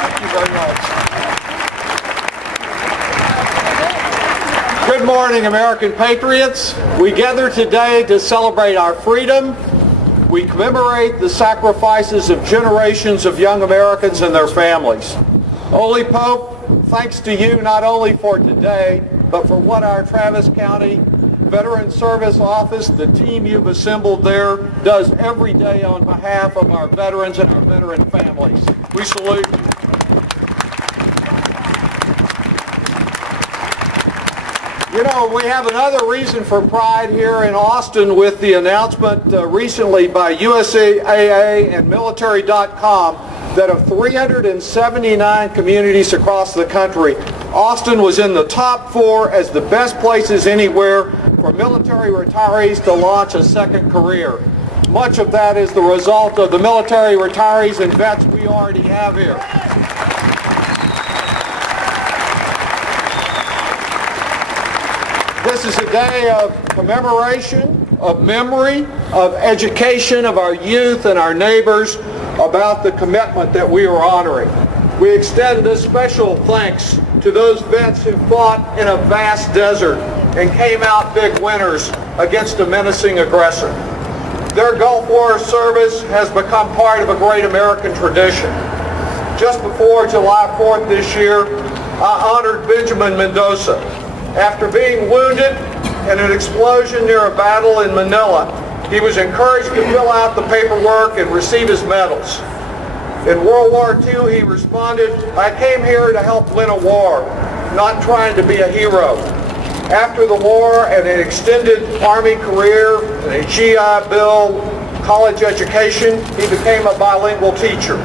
Thank you very much. Good morning, American patriots. We gather today to celebrate our freedom. We commemorate the sacrifices of generations of young Americans and their families. Holy Pope, thanks to you not only for today, but for what our Travis County Veteran Service Office, the team you've assembled there, does every day on behalf of our veterans and our veteran families. We salute you. You know, we have another reason for pride here in Austin with the announcement recently by USAA and military.com that of 379 communities across the country, Austin was in the top 4 as the best places anywhere for military retirees to launch a second career. Much of that is the result of the military retirees and vets we already have here. This is a day of commemoration, of memory, of education of our youth and our neighbors about the commitment that we are honoring. We extend this special thanks to those vets who fought in a vast desert and came out big winners against a menacing aggressor. Their Gulf War service has become part of a great American tradition. Just before July 4th this year, I honored Benjamin Mendoza. After being wounded in an explosion near a battle in Manila, he was encouraged to fill out the paperwork and receive his medals. In World War II, he responded, "I came here to help win a war, not trying to be a hero." After the war and an extended Army career and a GI Bill college education, he became a bilingual teacher.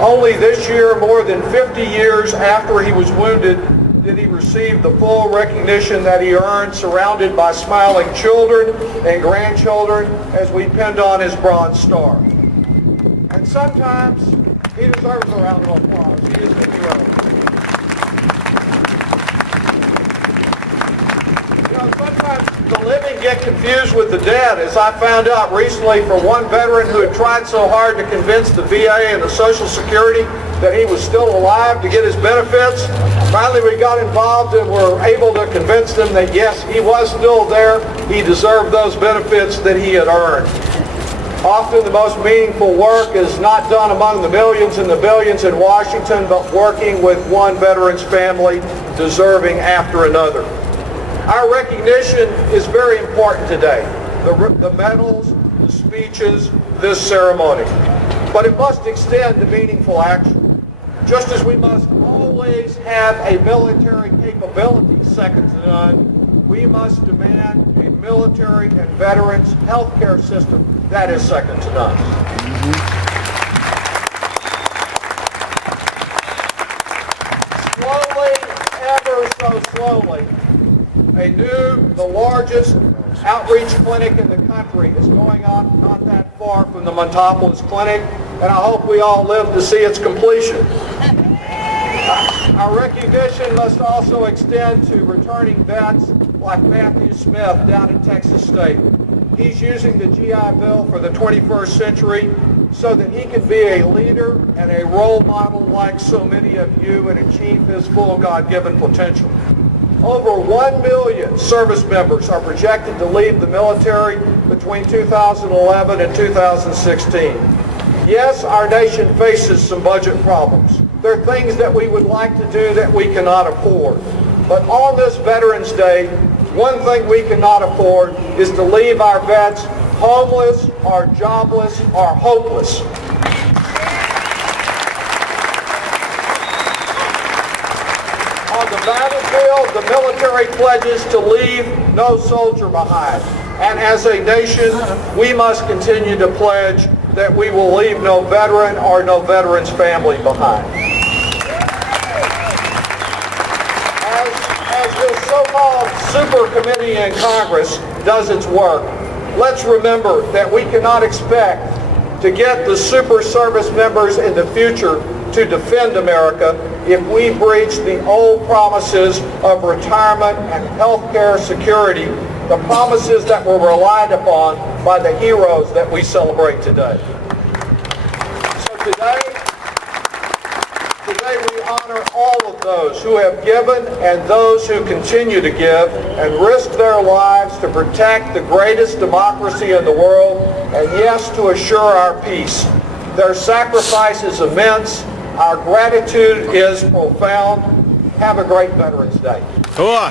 Only this year, more than 50 years after he was wounded, did he receive the full recognition that he earned, surrounded by smiling children and grandchildren as we pinned on his Bronze Star. And sometimes he deserves a round of applause. He is a hero. You know, sometimes the living get confused with the dead, as I found out recently from one veteran who had tried so hard to convince the VA and the Social Security that he was still alive to get his benefits. Finally, we got involved and were able to convince them that yes, he was still there. He deserved those benefits that he had earned. Often the most meaningful work is not done among the millions and the billions in Washington, but working with one veteran's family, deserving after another. Our recognition is very important today. The medals, the speeches, this ceremony. But it must extend to meaningful action. Just as we must always have a military capability second to none, we must demand a military and veterans health care system that is second to none. Slowly, ever so slowly, the largest outreach clinic in the country is going on not that far from the Montopolis Clinic, and I hope we all live to see its completion. Our recognition must also extend to returning vets like Matthew Smith down in Texas State. He's using the GI Bill for the 21st century so that he can be a leader and a role model like so many of you and achieve his full God-given potential. Over 1 million service members are projected to leave the military between 2011 and 2016. Yes, our nation faces some budget problems. There are things that we would like to do that we cannot afford. But on this Veterans Day, one thing we cannot afford is to leave our vets homeless or jobless or hopeless. On the battlefield, the military pledges to leave no soldier behind. And as a nation, we must continue to pledge that we will leave no veteran or no veteran's family behind. As this so-called super committee in Congress does its work, let's remember that we cannot expect to get the super service members in the future to defend America if we breach the old promises of retirement and health care security, the promises that were relied upon by the heroes that we celebrate today. So Today we honor all of those who have given and those who continue to give and risk their lives to protect the greatest democracy in the world and, yes, to assure our peace. Their sacrifice is immense. Our gratitude is profound. Have a great Veterans Day. Cool.